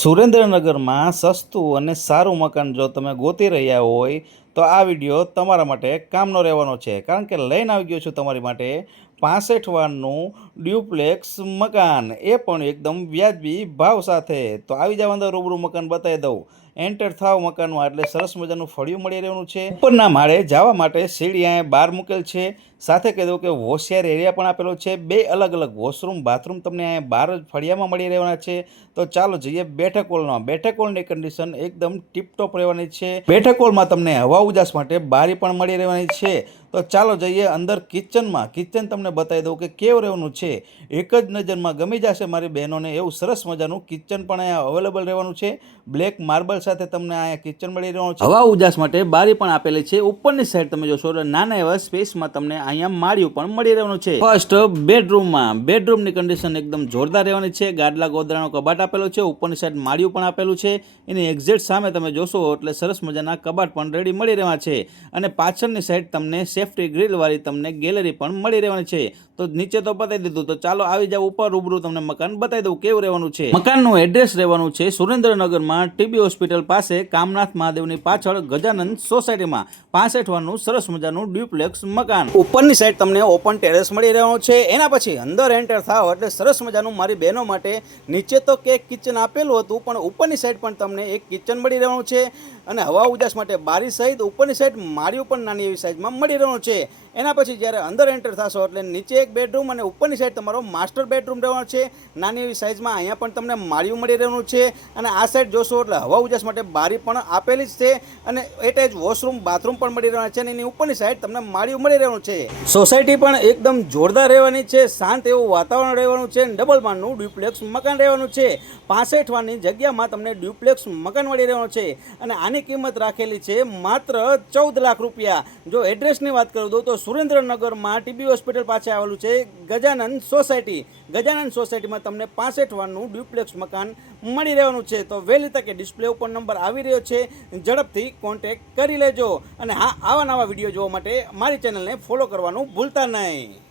સુરેન્દ્રનગરમાં સસ્તું અને સારું મકાન જો તમે ગોતી રહ્યા હોય તો આ વિડીયો તમારા માટે કામનો રહેવાનો છે, કારણ કે લઈને આવી ગયો છું તમારી માટે 65 વારનું ડ્યુપ્લેક્સ મકાન, એ પણ એકદમ વ્યાજબી ભાવ સાથે। તો આવી જાવ, અંદર રૂબરૂ મકાન બતાવી દઉં। એન્ટર થાવ મકાનમાં એટલે સરસ મજાનું ફળિયું મળી રહેવાનું છે। ઉપરના માળે જવા માટે સીડી અહીંયા બહાર મૂકેલ છે। સાથે કહી દઉં કે વોશિયાર એરિયા પણ આપેલો છે। બે અલગ અલગ વોશરૂમ બાથરૂમ તમને અહીંયા બહાર જ ફળિયામાં મળી રહેવાના છે। તો ચાલો જઈએ બેઠક હોલમાં। બેઠક હોલની કન્ડિશન એકદમ ટીપટોપ રહેવાની છે। બેઠક હોલમાં તમને હવા ઉજાસ માટે બારી પણ મળી રહેવાની છે। તો ચાલો જઈએ અંદર કિચનમાં। કિચન તમને બતાવી દઉં કે કેવું રહેવાનું છે, એક જ નજરમાં ગમી જશે મારી બહેનોને એવું સરસ મજાનું કિચન પણ અહીંયા અવેલેબલ રહેવાનું છે। બ્લેક માર્બલ સાથે તમને અહીંયા કિચન મળી રહેવાનું છે। હવા ઉજાસ માટે બારી પણ આપેલી છે। ઉપરની સાઈડ તમે જોશો નાના એવા સ્પેસમાં તમને અહીંયા માળિયું પણ મળી રહેવાનું છે। ફર્સ્ટ બેડરૂમમાં બેડરૂમની કન્ડિશન એકદમ જોરદાર રહેવાની છે। ગાદલા ગોદડાનો કબાટ આપેલો છે। ઉપરની સાઈડ માળિયું પણ આપેલું છે। એની એક્ઝેક્ટ સામે તમે જોશો એટલે સરસ મજાના કબાટ પણ રેડી મળી રહેવા છે। અને પાછળની સાઈડ તમને સેફ્ટી ગ્રીલ વાળી તમને ગેલેરી પણ મળી રહેવાની છે। તો નીચે તો બતાવી દીધું, તો ચાલો આવી જાવ ઉપર રૂબરૂ તમને મકાન બતાવી દઉં કેવું રહેવાનું છે। મકાનનું એડ્રેસ રહેવાનું છે સુરેન્દ્રનગરમાં ટીબી હોસ્પિટલ પાસે કામનાથ મહાદેવની પાછળ ગજાનંદ સોસાયટીમાં 65 વારનું સરસ મજાનું ડ્યુપ્લેક્સ મકાન। ઉપરની સાઈડ તમને ઓપન ટેરેસ મળી રહેવાનું છે। એના પછી અંદર એન્ટર થાવ એટલે સરસ મજાનું મારી બહેનો માટે નીચે તો કેક કિચન આપેલું હતું, પણ ઉપરની સાઈડ પણ તમને એક કિચન મળી રહેવાનું છે। અને હવા ઉજાસ માટે બારી સહિત ઉપરની સાઈડ માળિયું પણ નાની એવી સાઈઝમાં મળી રહેવાનું છે। એના પછી જ્યારે અંદર એન્ટર થશો એટલે નીચે એક બેડરૂમ અને ઉપરની સાઈડ તમારો માસ્ટર બેડરૂમ રહેવાનો છે નાની એવી સાઈઝમાં। અહીંયા પણ તમને માળિયું મળી રહેવાનું છે। અને આ સાઈડ જોશો એટલે હવા ઉજાસ માટે બારી પણ આપેલી જ છે અને એટેચ વોશરૂમ બાથરૂમ પણ મળી રહેવાના છે। અને એની ઉપરની સાઈડ તમને માળિયું મળી રહેવાનું છે। સોસાયટી પણ એકદમ જોરદાર રહેવાની છે, શાંત એવું વાતાવરણ રહેવાનું છે। ડબલ માળનું ડ્યુપ્લેક્સ મકાન રહેવાનું છે। 65 વારની જગ્યામાં તમને ડ્યુપ્લેક્સ મકાન મળી રહેવાનું છે। અને આની કિંમત રાખેલી છે માત્ર 14 લાખ રૂપિયા। જો એડ્રેસની વાત કરું દઉં તો સુરેન્દ્રનગરમાં ટીબી હોસ્પિટલ પાસે આવેલું છે ગજાનંદ સોસાયટી। ગજાનંદ સોસાયટીમાં તમને 65 વારનું ડ્યુપ્લેક્સ મકાન મળી રહેવાનું છે। તો વહેલી તકે ડિસ્પ્લે ઉપર નંબર આવી રહ્યો છે, ઝડપથી કોન્ટેક્ટ કરી લેજો। અને હા, આવા નવા વિડીયો જોવા માટે મારી ચેનલને ફોલો કરવાનું ભૂલતા નહીં।